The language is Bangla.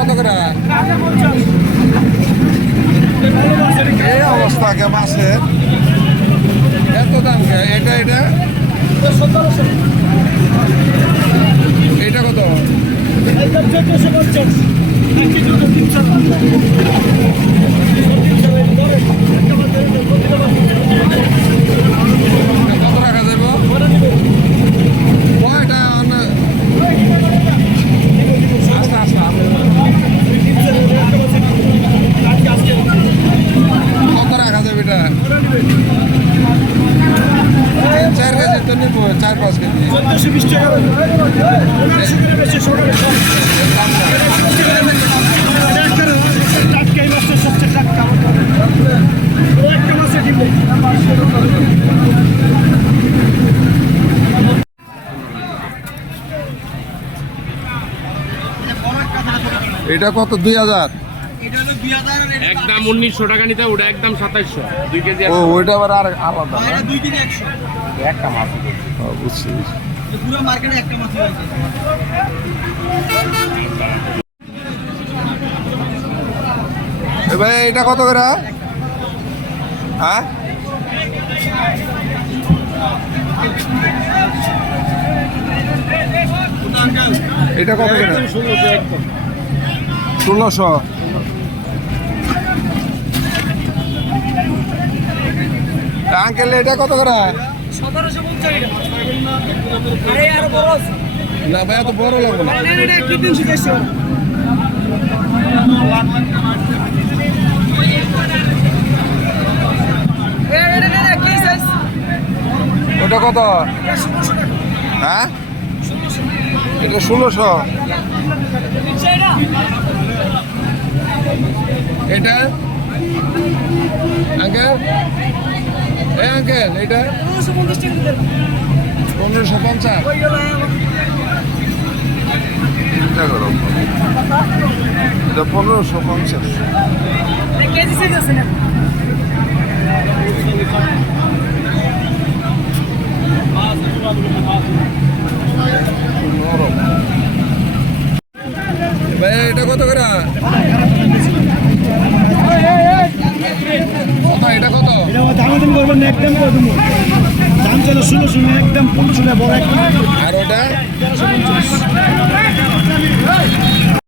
কত করে এই অবস্থা কে মাছের এত দাম কে? এটা এটা? এটা কত? কত তো নিব চার পাঁচ কেজি। এটা কত? দুই হাজার? একদম উনিশশো টাকা নিতে ওটা একদম সাতাইশশো দুই কেজি ও ওইটা আবার আর আলাদা? একটা মাছ বুঝছি ভাই এটা কত করে হ্যাঁ? এটা কত করে? ষোলোশো। আঙ্কেল, এটা কত করে? না ভাই, এত বড় লাগবে না। ওটা কত? হ্যাঁ? এটা ষোলোশো। এটা? আঙ্কেল? এ আঙ্কেল এটা পনেরোশো পঞ্চাশ। এটা পনেরোশো পঞ্চাশ। নরম ভাই এটা কত করে? একদম দাম ছিল ষোলোশো একদম পনেরোশো বড় একদম আর ওটা?